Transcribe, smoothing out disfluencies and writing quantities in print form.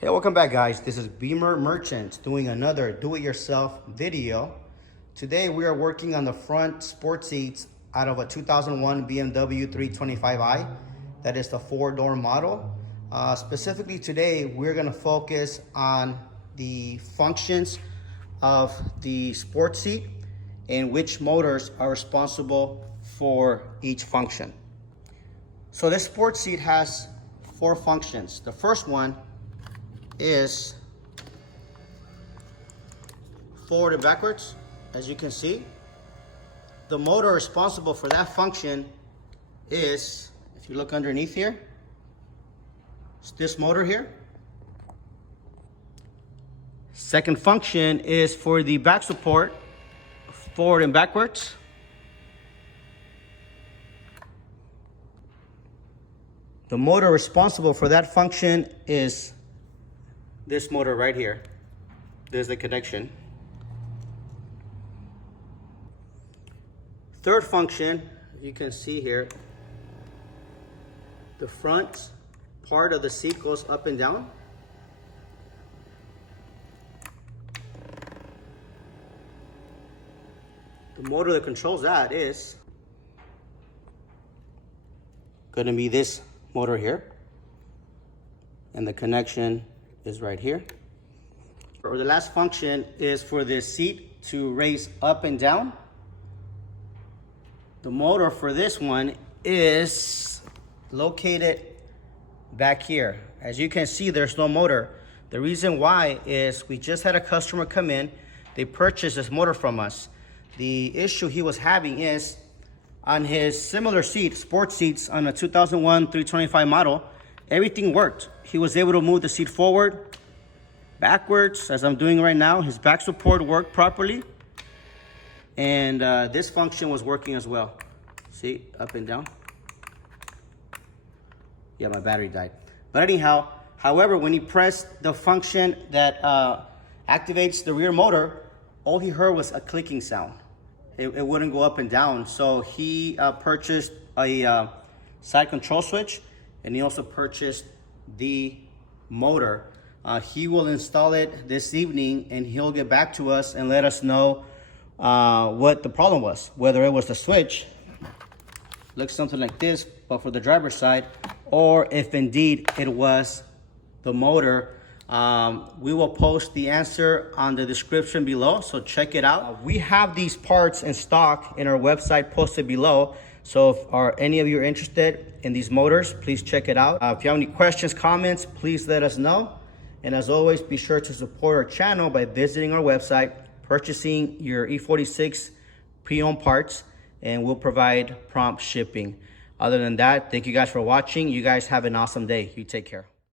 Hey, welcome back guys. This is Beamer Merchants doing another do-it-yourself video. Today we are working on the front sport seats out of a 2001 BMW 325i. That is the 4-door model. Specifically today we're going to focus on the functions of the sport seat and which motors are responsible for each function. So this sport seat has 4 functions. The first one is forward and backwards. As you can see, the motor responsible for that function is, if you look underneath here, it's this motor here. Second function is for the back support, forward and backwards. The motor responsible for that function is this motor right here. There's the connection. Third function, you can see here, the front part of the seat goes up and down. The motor that controls that is going to be this motor here, and the connection is right here. Or the last function is for the seat to raise up and down. The motor for this one is located back here. As you can see, there's no motor. The reason why is we just had a customer come in. They purchased this motor from us. The issue he was having is on his similar seat, sport seats on a 2001 325 model, everything worked. He was able to move the seat forward, backwards, as I'm doing right now. His back support worked properly. And this function was working as well. See, up and down. Yeah, my battery died. But anyhow, however, when he pressed the function that activates the rear motor, all he heard was a clicking sound. It wouldn't go up and down. So he purchased a side control switch, and he also purchased the motor. He will install it this evening, and he'll get back to us and let us know what the problem was, whether it was the switch, looks something like this, but for the driver's side, or if indeed it was the motor. We will post the answer on the description below, so check it out. We have these parts in stock in our website posted below, so if any of you are interested in these motors, please check it out. If you have any questions, comments, please let us know. And as always, be sure to support our channel by visiting our website, purchasing your E46 pre-owned parts, and we'll provide prompt shipping. Other than that, thank you guys for watching. You guys have an awesome day. You take care.